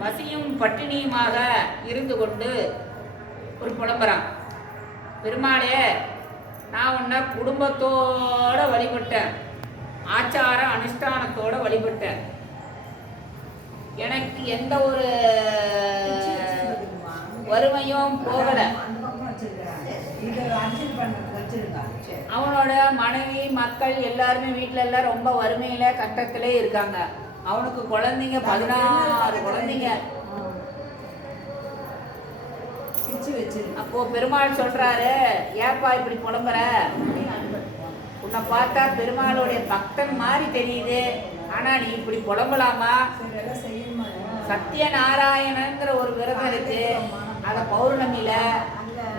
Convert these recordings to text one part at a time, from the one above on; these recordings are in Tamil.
பசியும் பட்டினியுமாக இருந்து கொண்டு ஒரு புலம்புறான். பெருமாளே, நான் உன்னை குடும்பத்தோட வழிபட்டேன், ஆச்சார அனுஷ்டானத்தோட வழிபட்டேன், எனக்கு எந்த ஒரு வறுமையும் போகல. அவனோட மனைவி மக்கள் எல்லாருமே வீட்டுல எல்லாம் ரொம்ப வறுமையில கஷ்டத்திலே இருக்காங்க. அவனுக்கு குழந்தைங்க 16 குழந்தைங்க. அப்போ பெருமாள் சொல்றாரு, ஏப்பா இப்படி புலம்புற? உன்னை பார்த்தா பெருமாளுடைய பக்தன் மாதிரி தெரியுது, ஆனா நீ இப்படி புலம்பலாமா? சத்யநாராயணங்கிற ஒரு விரதம் இருக்கு, அத பௌர்ணமியில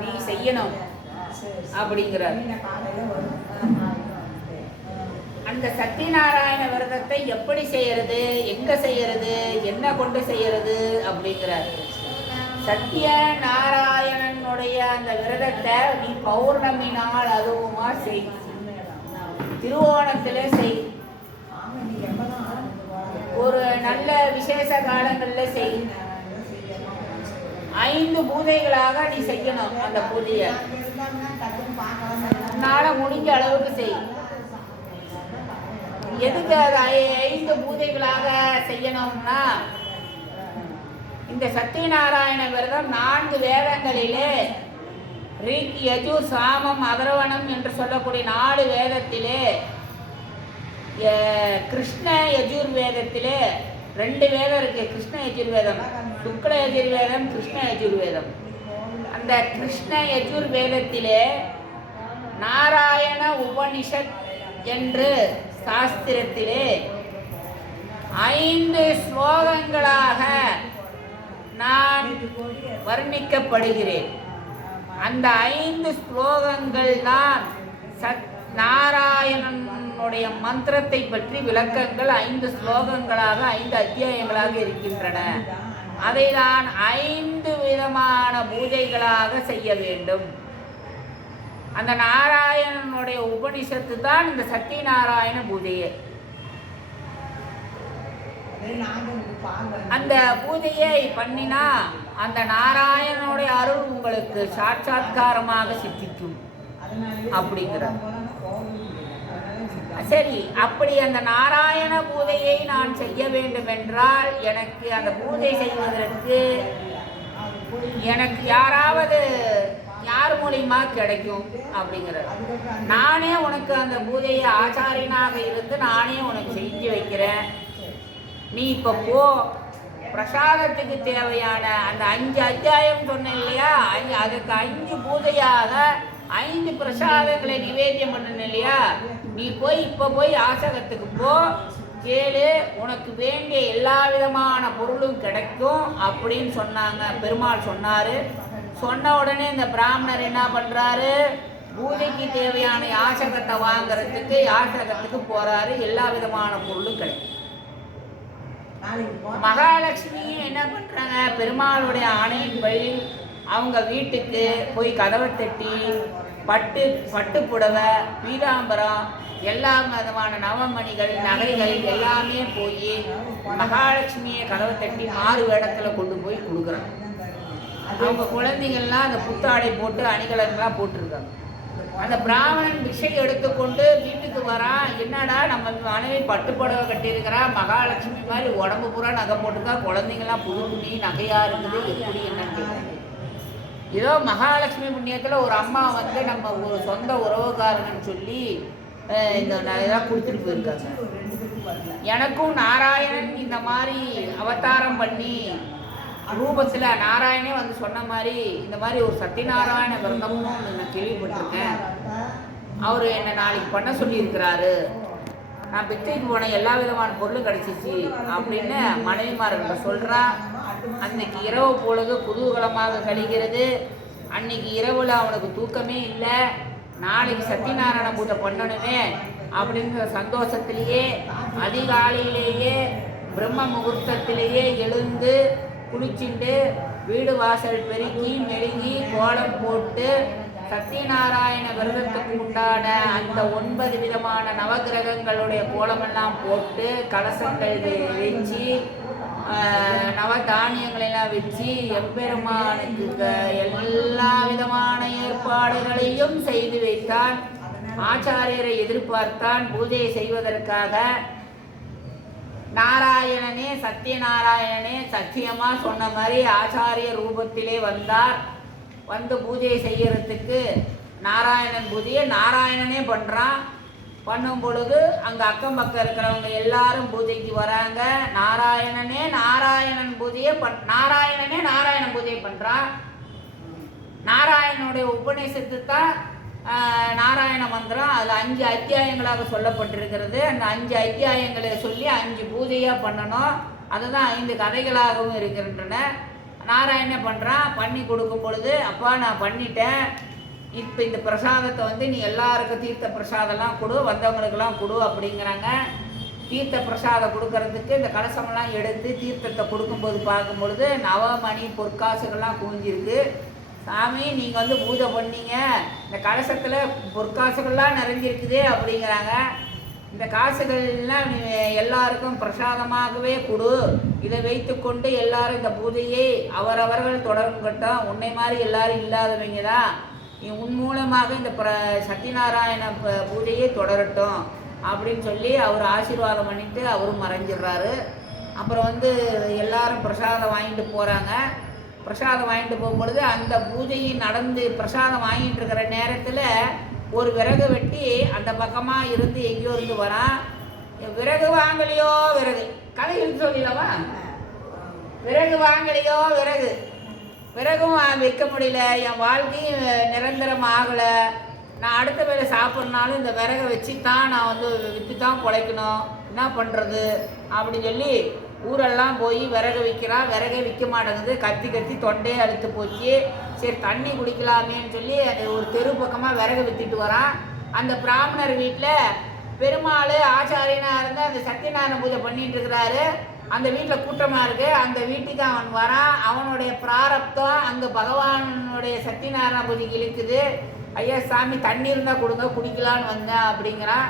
நீ செய்யணும் அப்படிங்கிறார். அந்த சத்யநாராயண விரதத்தை எப்படி செய்யறது, எங்க செய்யறது, என்ன கொண்டு செய்யறது அப்படிங்கிறார். சத்யநாராயணனுடைய அந்த விரதத்தை நீ பௌர்ணமி நாள் அதுவுமா செய், திருவோணத்துல செய், ஒரு நல்ல விசேஷ காலங்கள்ல செய். 5 பூஜைகளாக நீ செய்யணும். அந்த பூஜையை உன்னால முடிஞ்ச அளவுக்கு செய். எதுக்கு அது 5 பூஜைகளாக செய்யணும்னா, இந்த சத்யநாராயண விரதம் 4 வேதங்களிலே ரிக், யஜுர், சாமம், அதர்வணம் என்று சொல்லக்கூடிய 4 வேதத்திலே, கிருஷ்ண யஜுர்வேதத்திலே 2 வேதம் இருக்கு. கிருஷ்ண யஜுர்வேதம், சுக்ல யஜுர்வேதம், கிருஷ்ண யஜுர்வேதம். அந்த கிருஷ்ண யஜுர்வேதத்திலே நாராயண உபனிஷத் என்று சாஸ்திரத்திலே 5 ஸ்லோகங்களாக நான் வர்ணிக்கப்படுகிறேன். அந்த 5 ஸ்லோகங்கள் தான் நாராயணனுடைய மந்திரத்தை பற்றி விளக்கங்கள். 5 ஸ்லோகங்களாக 5 அத்தியாயங்களாக இருக்கின்றன. அதை தான் 5 விதமான பூஜைகளாக செய்ய வேண்டும். அந்த நாராயணனுடைய உபனிஷத்து தான் இந்த சத்யநாராயண பூஜையே. அந்த பூஜையை பண்ணினா அந்த நாராயணனுடைய அருள் உங்களுக்கு சாட்சாத்காரமாக சித்திக்கும் அப்படிங்கிறார். சரி, அப்படி அந்த நாராயண பூஜையை நான் செய்ய வேண்டும் என்றால் எனக்கு அந்த பூஜை செய்வதற்கு எனக்கு யார் மூலியமா கிடைக்கும் அப்படிங்கிறார். நானே உனக்கு அந்த பூஜையை ஆச்சாரியனாக இருந்து நானே உனக்கு செஞ்சு வைக்கிறேன். நீ இப்போ போ, பிரசாதத்துக்கு தேவையான அந்த 5 அத்தியாயம் சொன்னேன் இல்லையா, அதுக்கு 5 பூஜையாக 5 பிரசாதங்களை நிவேத்தியம் பண்ணணும் இல்லையா, நீ இப்போ போய் யாசகத்துக்கு போ, கேளு, உனக்கு வேண்டிய எல்லா விதமான பொருளும் கிடைக்கும் அப்படின்னு சொன்னாங்க. பெருமாள் சொன்னார். சொன்ன உடனே இந்த பிராமணர் என்ன பண்ணுறாரு, பூஜைக்கு தேவையான யாசகத்தை வாங்கிறதுக்கு யாசகத்துக்கு போகிறாரு. எல்லா விதமான பொருளும் கிடைக்கும். மகாலட்சுமியும் என்ன பண்ணுறாங்க, பெருமாளுடைய ஆணையின்படி அவங்க வீட்டுக்கு போய் கதவை தட்டி பட்டு புடவை, பீதாம்பரம், எல்லா விதமான நவமணிகள், நகைகள் எல்லாமே போய் மகாலட்சுமியை கதவை தட்டி 6 வேடத்தில் கொண்டு போய் கொடுக்குறாங்க. அவங்க குழந்தைங்கள்லாம் அந்த புத்தாடை போட்டு அணிகலன்லாம் போட்டிருக்காங்க. அந்த பிராமணன் பிக்ஷை எடுத்துக்கொண்டு வீட்டுக்கு வரான். என்னடா, நம்ம மனைவி பட்டுப்புடவை கட்டியிருக்கிறா, மகாலட்சுமி மாதிரி உடம்பு பூரா நகை போட்டுக்கா, குழந்தைங்கள்லாம் புது துணி நகையாக இருக்குது, எப்படி என்னன்னு. ஏதோ மகாலட்சுமி புண்ணியத்தில் ஒரு அம்மா வந்து நம்ம ஒரு சொந்த உறவுக்காரன்னு சொல்லி இந்த இதெல்லாம் கொடுத்துட்டு போயிருக்காங்க. எனக்கும் நாராயணன் இந்த மாதிரி அவதாரம் பண்ணி ரூபத்தில் நாராயணே வந்து சொன்ன மாதிரி இந்த மாதிரி ஒரு சத்யநாராயண விரதம்னு நான் கேள்விப்பட்டிருக்கேன். அவர் என்னை நாளைக்கு பண்ண சொல்லியிருக்கிறாரு. நான் பிச்சைக்கு போன எல்லா விதமான பொருளும் கிடச்சிச்சு அப்படின்னு மனைவிமார்கிட்ட சொல்கிறா. அன்னைக்கு இரவு பொழுது குதூகலமாக கழிகிறது. அன்னைக்கு இரவில் அவனுக்கு தூக்கமே இல்லை. நாளைக்கு சத்யநாராயண பூஜை பண்ணணுமே அப்படிங்கிற சந்தோஷத்திலேயே அதிகாலையிலேயே பிரம்ம முகூர்த்தத்திலேயே எழுந்து குளிச்சுட்டு வீடு வாசல் பெருக்கி மெழுகி கோலம் போட்டு சத்யநாராயண விரதத்துக்கு உண்டான அந்த 9 விதமான நவகிரகங்களுடைய கோலமெல்லாம் போட்டு கலசங்கள் வச்சு நவ தானியங்களெல்லாம் வச்சு எம்பெருமானுக்கு எல்லா விதமான ஏற்பாடுகளையும் செய்து வைத்தான். ஆச்சாரியரை எதிர்பார்த்தான் பூஜை செய்வதற்காக. நாராயணனே சத்தியநாராயணனே சத்தியமா சொன்ன மாதிரி ஆச்சாரிய ரூபத்திலே வந்தார். வந்து பூஜை செய்யறதுக்கு நாராயணன் பூஜையை நாராயணனே பண்றான். பண்ணும் பொழுது அங்கே அக்கம் பக்கம் இருக்கிறவங்க எல்லாரும் பூஜைக்கு வராங்க. நாராயணனே நாராயணன் பூஜையை நாராயணன் பூஜையை பண்றான். நாராயணனுடைய உபநிஷத்து தான் நாராயண மந்திரம். அதில் 5 அத்தியாயங்களாக சொல்லப்பட்டிருக்கிறது. அந்த 5 அத்தியாயங்களை சொல்லி 5 பூஜையாக பண்ணணும். அதுதான் 5 கதைகளாகவும் இருக்கின்றன. நாராயணன் பண்ணுறான். பண்ணி கொடுக்கும் பொழுது அப்பா நான் பண்ணிட்டேன், இப்போ இந்த பிரசாதத்தை வந்து நீ எல்லாருக்கும் தீர்த்த பிரசாதம்லாம் கொடு, வந்தவங்களுக்கெல்லாம் கொடு அப்படிங்கிறாங்க. தீர்த்த பிரசாதம் கொடுக்கறதுக்கு இந்த கலசமெல்லாம் எடுத்து தீர்த்தத்தை கொடுக்கும்போது பார்க்கும் பொழுது நவமணி பொற்காசுகள்லாம் குவிஞ்சிருக்கு. சாமி நீங்கள் வந்து பூஜை பண்ணீங்க, இந்த கலசத்தில் பொற்காசுகள்லாம் நிறைஞ்சிருக்குது அப்படிங்கிறாங்க. இந்த காசுகள்லாம் எல்லாருக்கும் பிரசாதமாகவே கொடு, இதை வைத்து கொண்டு எல்லாரும் இந்த பூஜையை அவரவர்கள் தொடரங்கட்டும். உன்னை மாதிரி எல்லாரும் இல்லாதவங்க தான், உன் மூலமாக இந்த சத்யநாராயண பூஜையை தொடரட்டும் அப்படின்னு சொல்லி அவர் ஆசீர்வாதம் பண்ணிட்டு அவரும் மறைஞ்சிடுறாரு. அப்புறம் வந்து எல்லாரும் பிரசாதம் வாங்கிட்டு போகிறாங்க. பிரசாதம் வாங்கிட்டு போகும்பொழுது அந்த பூஜையை நடந்து பிரசாதம் வாங்கிட்டு இருக்கிற நேரத்தில் ஒரு விறகு வெட்டி அந்த பக்கமாக இருந்து எங்கேயோ இருந்து வரான். விறகு வாங்கலையோ விறகு கதை இழுத்து சொல்லிடவா, விறகு வாங்கலையோ விறகும் வைக்க முடியல, என் வாழ்க்கையும் நிரந்தரம் ஆகலை, நான் அடுத்த வேலை சாப்பிட்றனாலும் இந்த விறகை வச்சு தான் நான் வந்து விற்று தான் பிழைக்கணும், என்ன பண்ணுறது அப்படின்னு சொல்லி ஊரெல்லாம் போய் விறகு விற்கிறான். விறகே விற்க மாட்டேங்குது. கத்தி தொண்டையே அழுத்து போச்சு. சரி தண்ணி குடிக்கலாமேன்னு சொல்லி அது ஒரு தெரு பக்கமாக விறகு விற்றுட்டு வரான். அந்த பிராமணர் வீட்டில் பெருமாள் ஆச்சாரியனாக இருந்து அந்த சத்யநாராயண பூஜை பண்ணிட்டு இருக்கிறாரு. அந்த வீட்டில் கூட்டமாக இருக்குது. அந்த வீட்டுக்கு அவன் வரான். அவனுடைய பிராரப்தம் அந்த பகவானுடைய சத்யநாராயண பூஜைக்கு இழுக்குது. ஐயா சாமி தண்ணி இருந்தால் கொடுங்க, குடிக்கலான்னு வந்தேன் அப்படிங்கிறான்.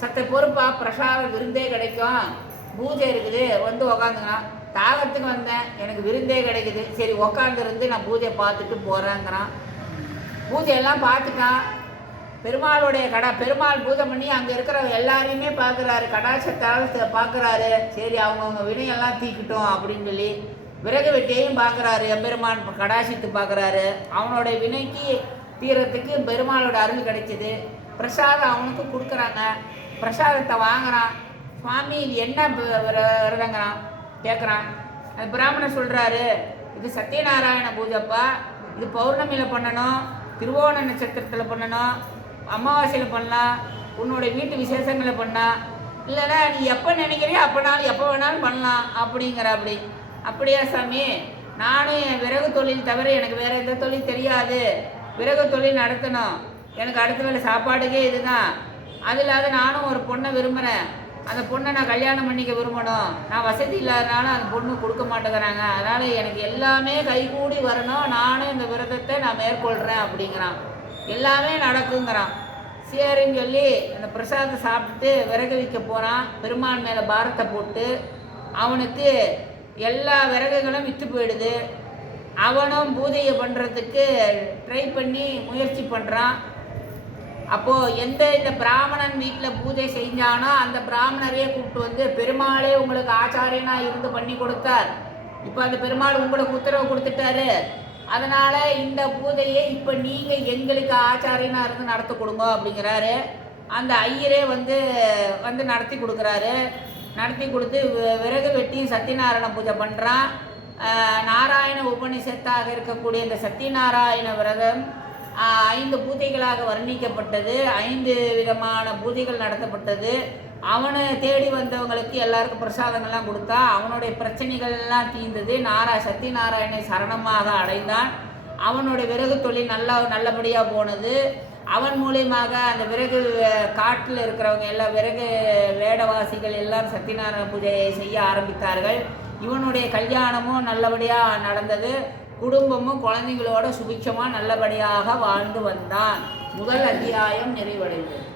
சத்த பொறுப்பா, பிரசாத விருந்தே கிடைக்கும், பூஜை இருக்குது, வந்து உக்காந்துங்கிறான். தாகத்துக்கு வந்தேன், எனக்கு விருந்தே கிடைக்குது, சரி உக்காந்துருந்து நான் பூஜை பார்த்துட்டு போகிறேங்கிறான். பூஜையெல்லாம் பார்த்துட்டான். பெருமாளுடைய பெருமாள் பூஜை பண்ணி அங்கே இருக்கிற எல்லாரையுமே பார்க்குறாரு, கடாட்சத்தால் பார்க்குறாரு. சரி அவங்கவுங்க வினையெல்லாம் தீக்கிட்டோம் அப்படின்னு சொல்லி விறகு வெட்டியையும் பார்க்குறாரு. எம்பெருமான் கடாட்சித்து பார்க்குறாரு. அவனுடைய வினைக்கு தீரத்துக்கு பெருமாளோட அருள் கிடைச்சிது. பிரசாதம் அவனுக்கு கொடுக்குறாங்க. பிரசாதத்தை வாங்குறான். சுவாமி இது என்ன விரதங்கிறான் கேட்குறான். அந்த பிராமணர் சொல்கிறாரு, இது சத்யநாராயண பூஜைப்பா, இது பௌர்ணமியில் பண்ணணும், திருவோண நட்சத்திரத்தில் பண்ணணும், அமாவாசையில் பண்ணலாம், உன்னோட வீட்டு விசேஷங்களை பண்ணலாம், இல்லைன்னா நீ எப்போ நினைக்கிறியோ அப்போனாலும் எப்போ வேணாலும் பண்ணலாம் அப்படிங்கிற. அப்படியா சாமி, நானும் என் விறகு தொழில் தவிர எனக்கு வேறு எந்த தொழில் தெரியாது, விறகு தொழில் நடத்தணும், எனக்கு அடுத்த வேலை சாப்பாடுக்கே இதுதான், அது இல்லாத நானும் ஒரு பொண்ணை விரும்புகிறேன், அந்த பொண்ணை நான் கல்யாணம் பண்ணிக்க விரும்பணும், நான் வசதி இல்லாதனால அந்த பொண்ணு கொடுக்க மாட்டேங்கிறாங்க, அதனால் எனக்கு எல்லாமே கைகூடி வரணும், நானும் இந்த விரதத்தை நான் மேற்கொள்கிறேன் அப்படிங்கிறான். எல்லாமே நடக்குங்கிறான். சரின்னு சொல்லி அந்த பிரசாதத்தை சாப்பிட்டுட்டு விறகு வைக்க போகிறான். பெருமாள் மேலே பாரத்தை போட்டு அவனுக்கு எல்லா விறகுகளும் விற்று போயிடுது. அவனும் பூஜையை பண்ணுறதுக்கு ட்ரை பண்ணி முயற்சி பண்ணுறான். அப்போது இந்த பிராமணன் வீட்டில் பூஜை செஞ்சானோ அந்த பிராமணரையே கூப்பிட்டு வந்து, பெருமாளே உங்களுக்கு ஆச்சாரியனாக இருந்து பண்ணி கொடுத்தார், இப்போ அந்த பெருமாள் உங்களுக்கு உத்தரவு கொடுத்துட்டாரு, அதனால் இந்த பூஜையை இப்போ நீங்கள் எங்களுக்கு ஆச்சாரியனாக இருந்து நடத்தி கொடுங்க அப்படிங்கிறாரு. அந்த ஐயரே வந்து நடத்தி கொடுக்குறாரு. நடத்தி கொடுத்து விறகு வெட்டி சத்யநாராயண பூஜை பண்ணுறான். நாராயண உபனிஷத்தாக இருக்கக்கூடிய இந்த சத்யநாராயண விரதம் 5 பூஜைகளாக வர்ணிக்கப்பட்டது. 5 விதமான பூஜைகள் நடத்தப்பட்டது. அவனை தேடி வந்தவங்களுக்கு எல்லாருக்கும் பிரசாதங்கள்லாம் கொடுத்தா. அவனுடைய பிரச்சனைகள்லாம் தீர்ந்தது. சத்யநாராயணனை சரணமாக அடைந்தான். அவனுடைய விறகு தொழில் நல்லபடியாக போனது. அவன் மூலியமாக அந்த விறகு காட்டில் இருக்கிறவங்க எல்லாம் விறகு வேடவாசிகள் எல்லாம் சத்யநாராயண பூஜையை செய்ய ஆரம்பித்தார்கள். இவனுடைய கல்யாணமும் நல்லபடியாக நடந்தது. குடும்பமும் குழந்தைங்களோட சுபிட்சமாக நல்லபடியாக வாழ்ந்து வந்தான். முதல் அத்தியாயம் நிறைவடைந்தது.